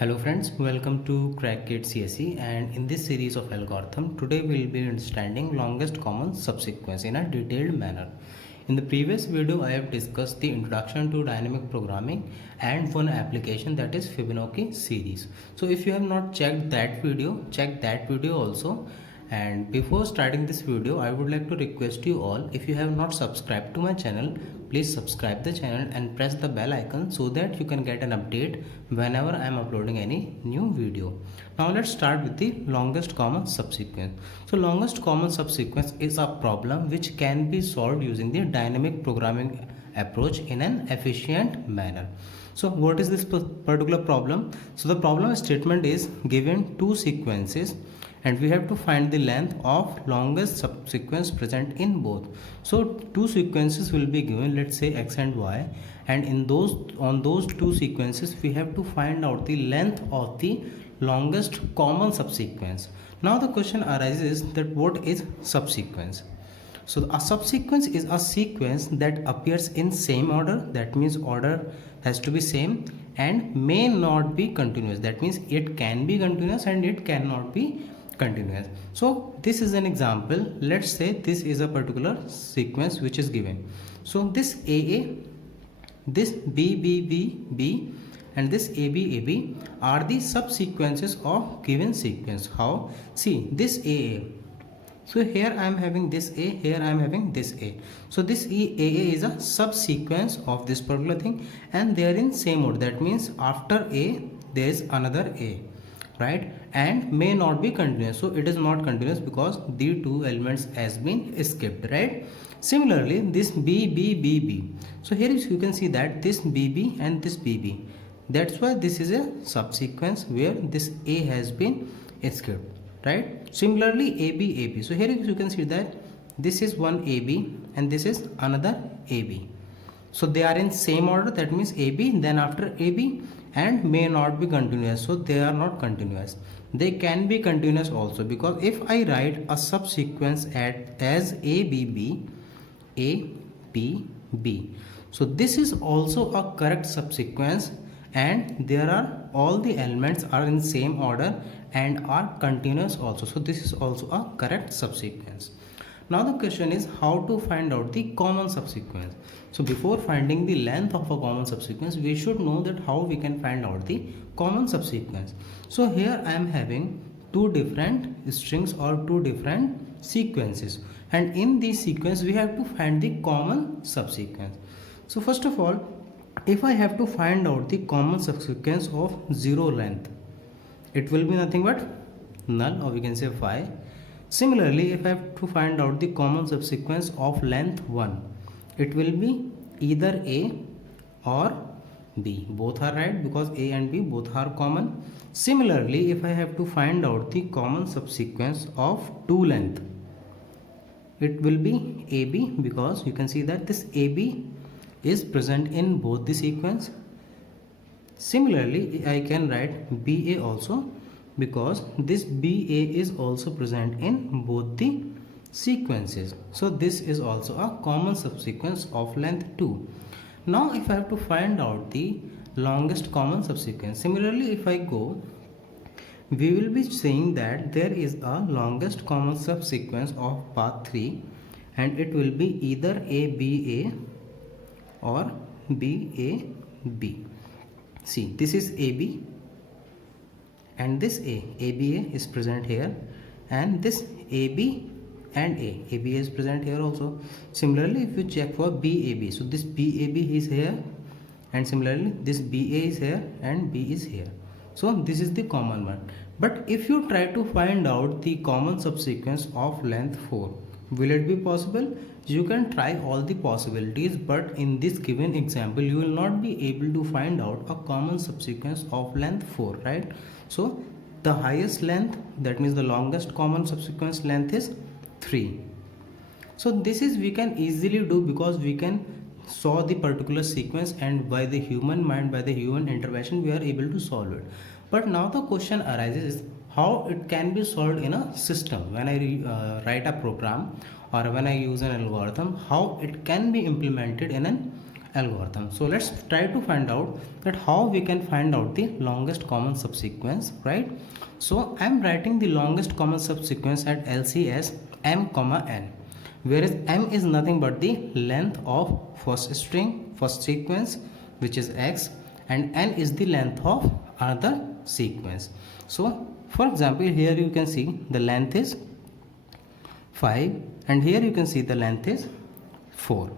Hello friends, welcome to Crackgate CSE, and in this series of algorithm, today we will be understanding longest common subsequence in a detailed manner. In the previous video, I have discussed the introduction to dynamic programming and one application, that is Fibonacci series. So if you have not checked that video, check that video also. And before starting this video, I would like to request you all, if you have not subscribed to my channel, please subscribe the channel and press the bell icon so that you can get an update whenever I am uploading any new video. Now let's start with the longest common subsequence. So longest common subsequence is a problem which can be solved using the dynamic programming approach in an efficient manner. So what is this particular problem? So the problem statement is given two sequences and we have to find the length of longest subsequence present in both. So two sequences will be given, let's say x and y, and on those two sequences we have to find out the length of the longest common subsequence. Now the question arises that what is subsequence? So a subsequence is a sequence that appears in same order, that means order has to be same, and may not be continuous, that means it can be continuous and it cannot be continuous. So this is an example. Let's say this is a particular sequence which is given. So this AA, this BBBB and this ABAB are the subsequences of given sequence. How? See this AA. So here I am having this A, here I am having this A. So this AA is a subsequence of this particular thing and they are in same order. That means after A there is another A, right? And may not be continuous. So it is not continuous because the two elements has been skipped, right? Similarly, this BBBB. So here you can see that this BB and this BB. That's why this is a subsequence where this A has been skipped, right? Similarly, ABAB. So here you can see that this is one AB and this is another AB. So they are in same order, that means AB, then after AB, and may not be continuous. So they are not continuous. They can be continuous also, because if I write a subsequence as ABB, ABB, so this is also a correct subsequence and there are all the elements are in same order and are continuous also. So this is also a correct subsequence. Now the question is how to find out the common subsequence. So before finding the length of a common subsequence, we should know that how we can find out the common subsequence. So here I am having two different strings or two different sequences, and in this sequence we have to find the common subsequence. So first of all, if I have to find out the common subsequence of 0 length, it will be nothing but null, or we can say phi. Similarly, if I have to find out the common subsequence of length 1, it will be either A or B. Both are right because A and B both are common. Similarly, if I have to find out the common subsequence of 2 length, it will be AB, because you can see that this AB is present in both the sequence. Similarly, I can write BA also, because this BA is also present in both the sequences. So this is also a common subsequence of length 2. Now if I have to find out the longest common subsequence, similarly if I go, we will be saying that there is a longest common subsequence of path 3 and it will be either ABA or BAB. See, this is AB and this ABA is present here, and this AB and ABA is present here also. Similarly, if you check for BAB, so this BAB is here, and similarly this BA is here and B is here. So this is the common one. But if you try to find out the common subsequence of length 4, will it be possible? You can try all the possibilities, but in this given example you will not be able to find out a common subsequence of length 4, right? So the highest length, that means the longest common subsequence length, is 3. So this is we can easily do because we can saw the particular sequence and by the human mind, by the human intervention, we are able to solve it. But now the question arises is how it can be solved in a system. When I write a program or when I use an algorithm, how it can be implemented in an algorithm. So let's try to find out that how we can find out the longest common subsequence, right? So I'm writing the longest common subsequence at LCS m comma n, whereas m is nothing but the length of first string, first sequence, which is x, and n is the length of another sequence. So for example, here you can see the length is 5 and here you can see the length is 4,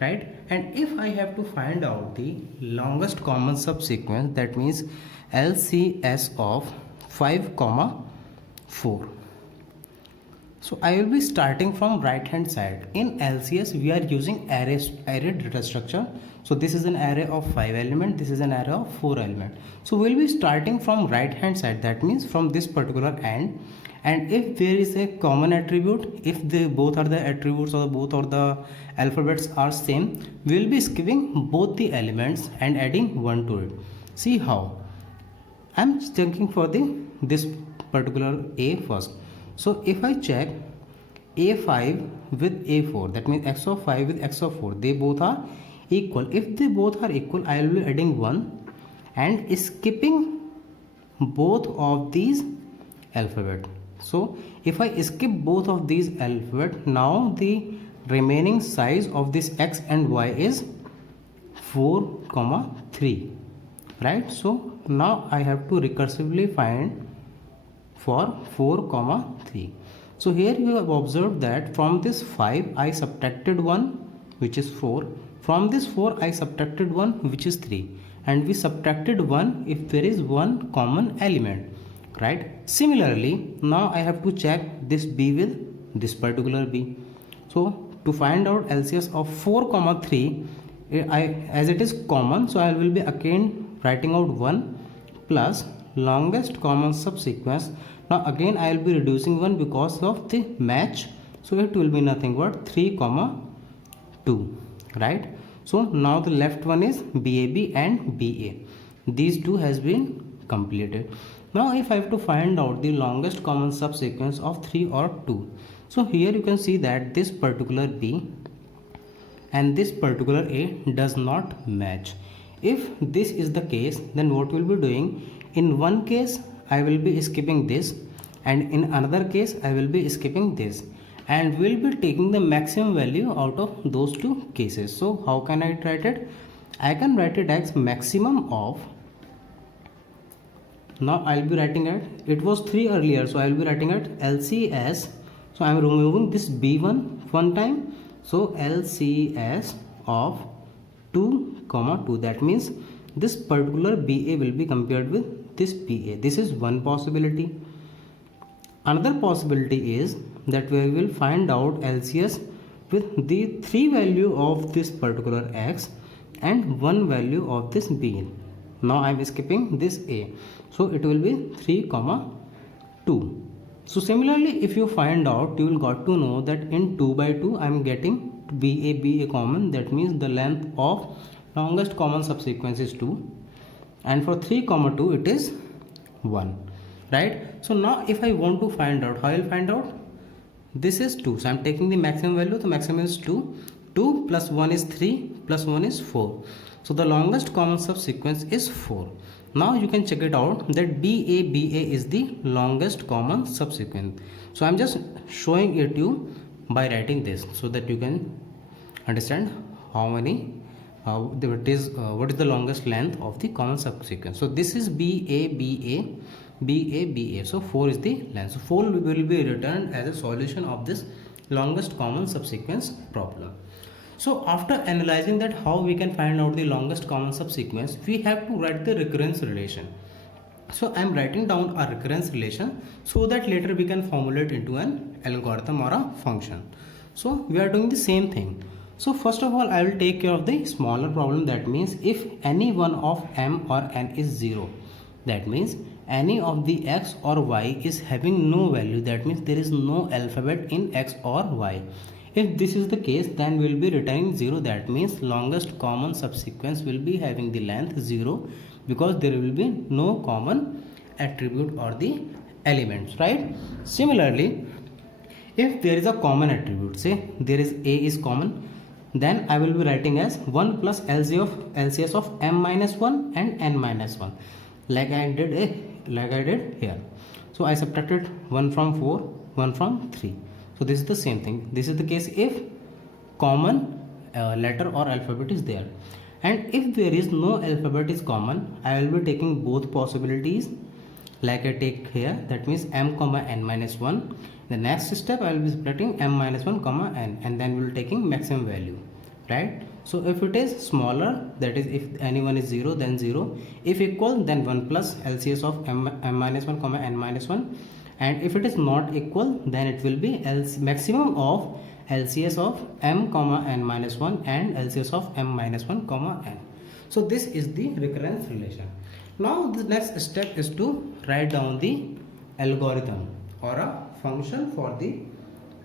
right? And if I have to find out the longest common subsequence, that means LCS of 5 comma 4. So I will be starting from right hand side. In LCS we are using array data structure. So this is an array of 5 element, this is an array of 4 element. So we'll be starting from right hand side, that means from this particular end. And if there is a common attribute, if they both are the attributes or both of the alphabets are same, we will be skipping both the elements and adding 1 to it. See how? I'm checking for this particular A first. So if I check A5 with A4, that means x of 5 with x of 4, they both are equal. If they both are equal, I will be adding 1 and skipping both of these alphabet. So if I skip both of these alphabet, now the remaining size of this x and y is 4 comma 3, right? So now I have to recursively find for 4 comma 3. So here you have observed that from this 5 I subtracted 1, which is 4. From this 4 I subtracted 1, which is 3, and we subtracted 1 if there is one common element, right? Similarly, now I have to check this B with this particular B. So to find out LCS of 4 comma 3, as it is common, so I will be again writing out 1 plus longest common subsequence. Now again I will be reducing 1 because of the match, so it will be nothing but 3 comma 2, right? So now the left one is BAB and BA. These two has been completed. Now if I have to find out the longest common subsequence of 3 or 2, so here you can see that this particular B and this particular A does not match. If this is the case, then what we'll be doing, in one case I will be skipping this and in another case I will be skipping this, and we'll be taking the maximum value out of those two cases. So how can I write it? I can write it as maximum of, now I'll be writing it was 3 earlier, so I'll be writing it LCS. So I'm removing this B1 one time, so LCS of 2 comma 2, that means this particular BA will be compared with this BA. This is one possibility. Another possibility is that we will find out LCS with the 3 value of this particular X and 1 value of this B. Now I am skipping this A, so it will be 3 comma 2. So similarly, if you find out, you will got to know that in 2 by 2 I am getting BA common, that means the length of longest common subsequence is 2, and for 3 comma 2 it is 1, right? So now if I want to find out, how I will find out? This is 2, so I am taking the maximum value. The maximum is 2. 2 plus 1 is 3 plus 1 is 4. So the longest common subsequence is 4. Now you can check it out that BA is the longest common subsequence. So I am just showing it to you by writing this so that you can understand how many what is the longest length of the common subsequence. So this is BA. So 4 is the length. So 4 will be returned as a solution of this longest common subsequence problem. So after analyzing that how we can find out the longest common subsequence, we have to write the recurrence relation. So I am writing down a recurrence relation so that later we can formulate into an algorithm or a function. So we are doing the same thing. So first of all, I will take care of the smaller problem, that means if any one of m or n is 0, that means any of the x or y is having no value, that means there is no alphabet in x or y. If this is the case, then we will be returning 0, that means longest common subsequence will be having the length 0 because there will be no common attribute or the elements, right? Similarly, if there is a common attribute, say there is A is common, then I will be writing as 1 plus LCS of m minus 1 and n minus 1, like I did here. So I subtracted 1 from 4, 1 from 3. So this is the same thing. This is the case if common letter or alphabet is there, and if there is no alphabet is common, I will be taking both possibilities, like I take here, that means m comma n minus 1. The next step I will be subtracting m minus 1 comma n, and then we will taking maximum value, right? So if it is smaller, that is if anyone is 0, then 0. If equal, then 1 plus LCS of m minus 1 comma n minus 1. And if it is not equal, then it will be maximum of LCS of m comma n minus 1 and LCS of m minus 1 comma n. So this is the recurrence relation. Now the next step is to write down the algorithm or a function for the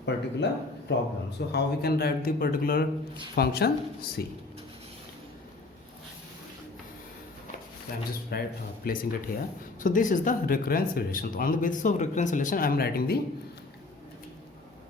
particular problem. So how we can write the particular function? See, I'm just placing it here. So this is the recurrence relation. So on the basis of recurrence relation, I'm writing the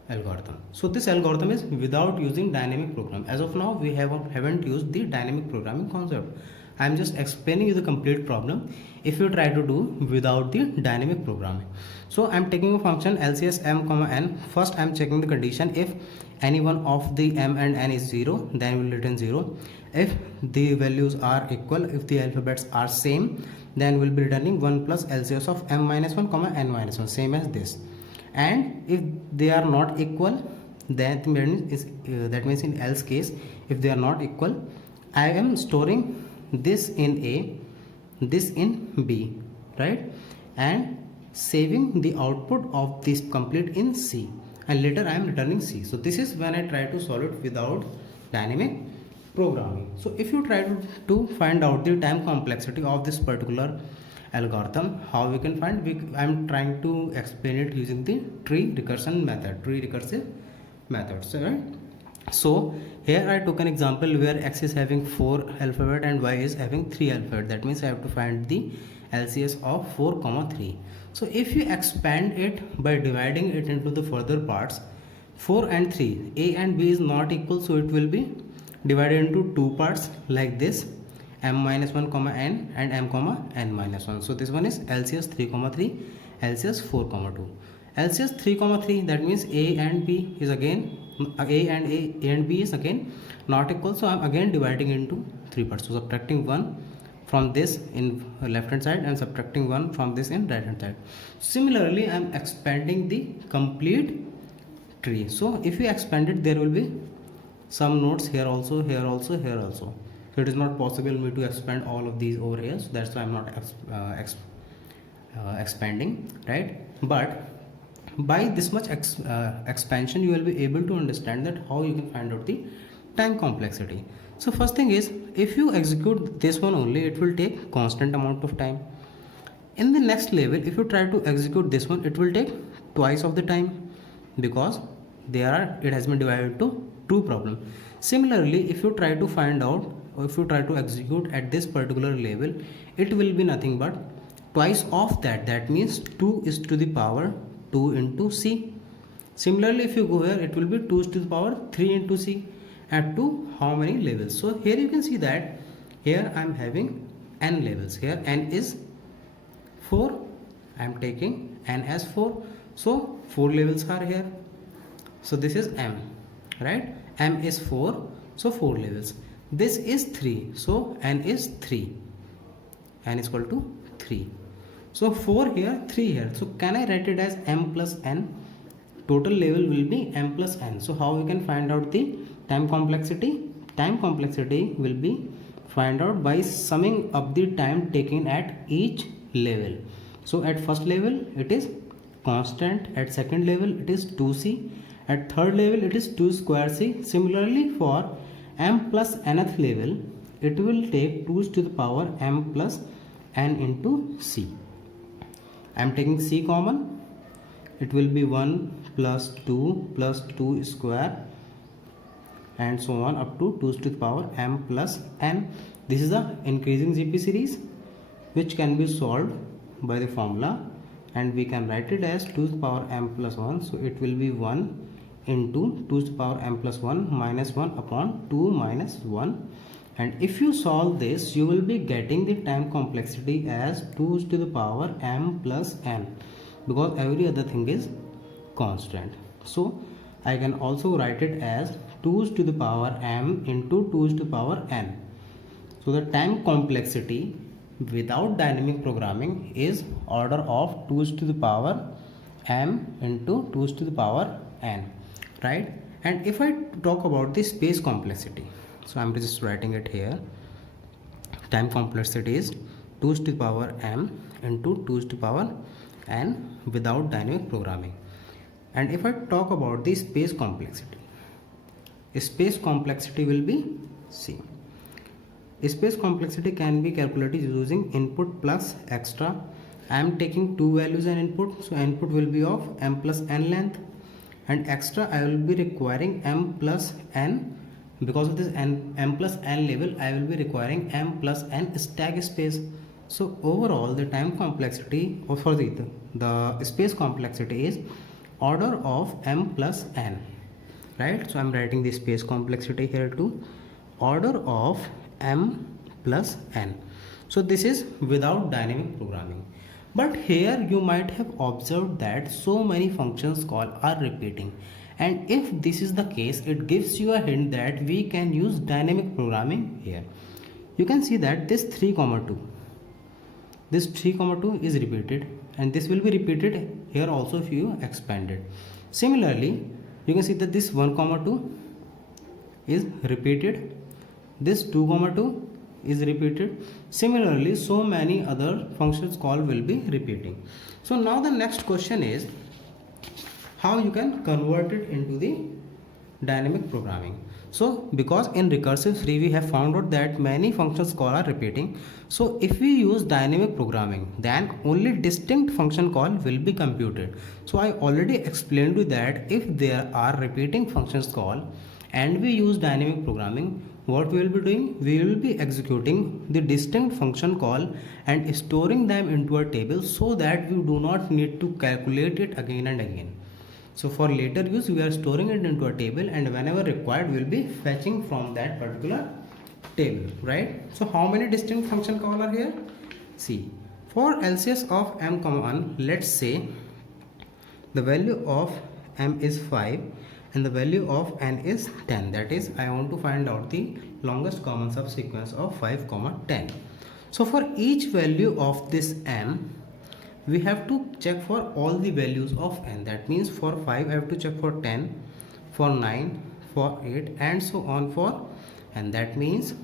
algorithm. So this algorithm is without using dynamic program. As of now, we haven't used the dynamic programming concept. I'm just explaining you the complete problem if you try to do without the dynamic programming. So I'm taking a function LCS m comma n. First I'm checking the condition. If any one of the m and n is 0, then we'll return 0. If the values are equal, if the alphabets are same, then we'll be returning 1 plus LCS of m minus 1 comma n minus 1, same as this. And if they are not equal, that means in else case, if they are not equal, I am storing this in A, this in B, right, and saving the output of this complete in C, and later I am returning C. So this is when I try to solve it without dynamic programming. So if you try to find out the time complexity of this particular algorithm, how we can find, I'm trying to explain it using the tree recursive method. So here I took an example where x is having 4 alphabet and y is having 3 alphabet. That means I have to find the LCS of 4 comma 3. So if you expand it by dividing it into the further parts, 4 and 3, a and b is not equal, so it will be divided into 2 parts like this, m minus 1 comma n and m comma n minus 1. So this one is LCS 3 comma 3, LCS 4 comma 2. LCS 3 comma 3, that means a and b is again a and b is again not equal, so I'm again dividing into 3 parts. So subtracting 1 from this in left hand side and subtracting 1 from this in right hand side. Similarly, I'm expanding the complete tree. So if you expand it, there will be some nodes here also, here also, here also. So it is not possible me to expand all of these over here, so that's why I'm not expanding, right? But by this much expansion, you will be able to understand that how you can find out the time complexity. So first thing is, if you execute this one only, it will take constant amount of time. In the next level, if you try to execute this one, it will take twice of the time, because it has been divided into 2 problems. Similarly, if you try to find out, or if you try to execute at this particular level, it will be nothing but twice of that. That means 2 is to the power 2 into C. Similarly, if you go here, it will be 2 to the power 3 into C. At to how many levels? So here you can see that here I am having n levels. Here n is 4. I am taking n as 4. So 4 levels are here. So this is m, right? M is 4. So 4 levels. This is 3. So n is 3. N is equal to 3. So 4 here, 3 here. So can I write it as m plus n? Total level will be m plus n. So how we can find out the time complexity? Time complexity will be find out by summing up the time taken at each level. So at first level it is constant, at second level it is 2c, at third level it is 2 square c. Similarly for m plus nth level, it will take 2 to the power m plus n into c. I am taking c common. It will be 1 plus 2 square and so on up to 2 to the power m plus n. This is the increasing GP series which can be solved by the formula, and we can write it as 2 to the power m plus 1. So it will be 1 into 2 to the power m plus 1 minus 1 upon 2 minus 1, and if you solve this you will be getting the time complexity as 2 to the power m plus n, because every other thing is constant. So I can also write it as 2 to the power m into 2 to the power n. So the time complexity without dynamic programming is order of 2 to the power m into 2 to the power n, right? And if I talk about the space complexity, so I'm just writing it here. Time complexity is 2 to the power m into 2 to the power n without dynamic programming. And if I talk about the space complexity will be C. Space complexity can be calculated using input plus extra. I am taking two values and input, so input will be of m plus n length, and extra I will be requiring m plus n. Because of this m plus n level, I will be requiring m plus n stack space. So overall the time complexity, or for the space complexity is order of m plus n, right? So I'm writing the space complexity here too, order of m plus n. So this is without dynamic programming. But here you might have observed that so many functions call are repeating, and if this is the case, it gives you a hint that we can use dynamic programming here. You can see that this 3 comma 2, this 3 comma 2 is repeated, and this will be repeated here also if you expand it. Similarly, you can see that this 1 comma 2 is repeated, this 2 comma 2 is repeated. Similarly, so many other functions call will be repeating. So now the next question is how you can convert it into the dynamic programming. So because in recursive tree we have found out that many functions call are repeating, so if we use dynamic programming, then only distinct function call will be computed. So I already explained to you that if there are repeating functions call and we use dynamic programming, what we will be doing, we will be executing the distinct function call and storing them into a table, so that we do not need to calculate it again and again. So for later use, we are storing it into a table, and whenever required, we will be fetching from that particular table, right? So how many distinct function call are here? See, for LCS of m comma 1, let's say the value of m is 5 and the value of n is 10. That is, I want to find out the longest common subsequence of 5 comma 10. So for each value of this m, we have to check for all the values of n. That means for 5 I have to check for 10, for 9, for 8, and so on for n. That means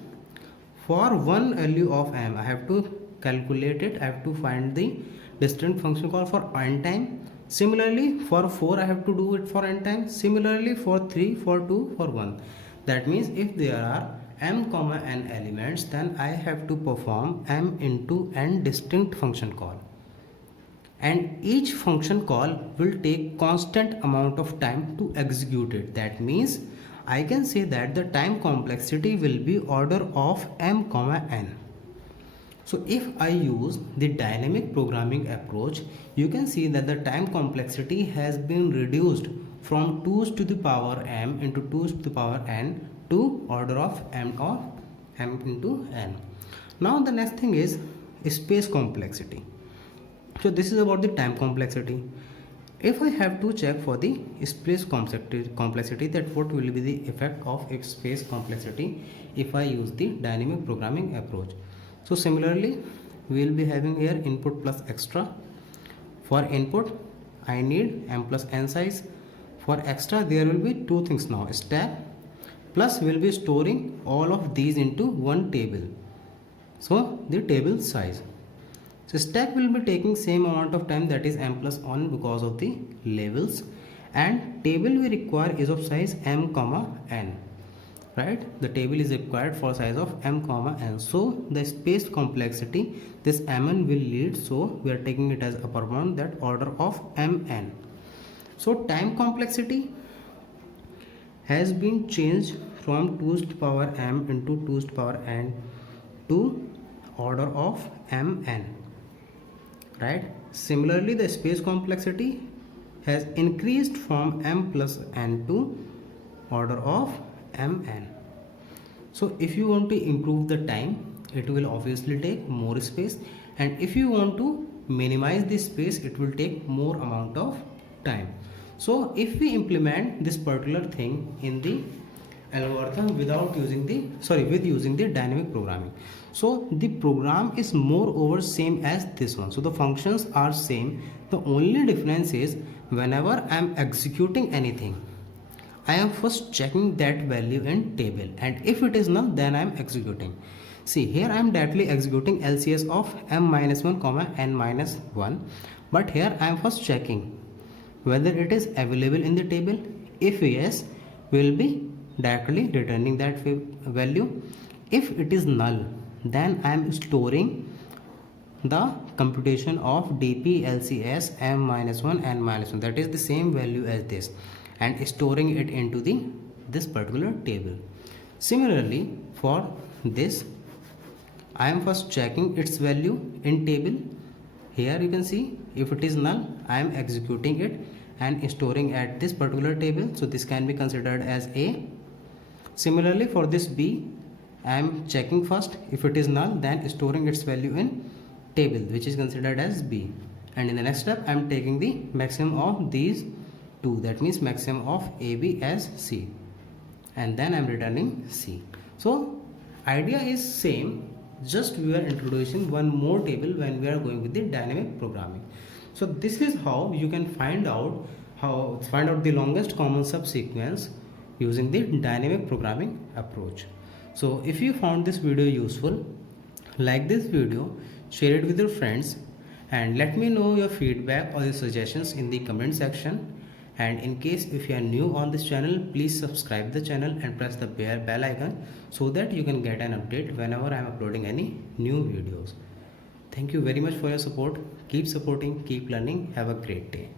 for one value of m I have to calculate it, I have to find the distinct function call for n time. Similarly for 4 I have to do it for n times. Similarly for 3, for 2, for 1. That means if there are m comma n elements, then I have to perform m into n distinct function call, and each function call will take constant amount of time to execute it. That means I can say that the time complexity will be order of m comma n. So if I use the dynamic programming approach, you can see that the time complexity has been reduced from 2 to the power m into 2 to the power n to order of m into n. Now the next thing is space complexity. So this is about the time complexity. If I have to check for the space complexity, that what will be the effect of space complexity if I use the dynamic programming approach. So similarly, we will be having here input plus extra. For input, I need m plus n size. For extra, there will be two things now, stack plus we will be storing all of these into one table. So the table size. So stack will be taking same amount of time, that is m plus 1 because of the levels, and table we require is of size m comma n. Right, the table is required for size of m comma n. So the space complexity, this mn will lead, so we are taking it as upper bound, that order of mn. So time complexity has been changed from 2 to the power m into 2 to the power n to order of mn, right? Similarly, the space complexity has increased from m plus n to order of mn. So if you want to improve the time, it will obviously take more space, and if you want to minimize this space, it will take more amount of time. So if we implement this particular thing in the algorithm without using the with using the dynamic programming, so the program is more over same as this one. So the functions are same. The only difference is whenever I am executing anything, I am first checking that value in table, and if it is null, then I am executing. See, here I am directly executing LCS of m minus 1 comma n minus 1, but here I am first checking whether it is available in the table. If yes, we will be directly returning that value. If it is null, then I am storing the computation of dp LCS m minus 1 n minus 1, that is the same value as this, and storing it into this particular table. Similarly, for this, I am first checking its value in table. Here you can see if it is null, I am executing it and storing at this particular table. So this can be considered as A. Similarly, for this B, I am checking first. If it is null, then storing its value in table, which is considered as B. And in the next step, I am taking the maximum of these two, that means maximum of AB as C, and then I am returning C. So idea is same, just we are introducing one more table when we are going with the dynamic programming. So this is how you can find out the longest common subsequence using the dynamic programming approach. So if you found this video useful, like this video, share it with your friends, and let me know your feedback or your suggestions in the comment section. And in case if you are new on this channel, please subscribe the channel and press the bell icon so that you can get an update whenever I am uploading any new videos. Thank you very much for your support. Keep supporting, keep learning. Have a great day.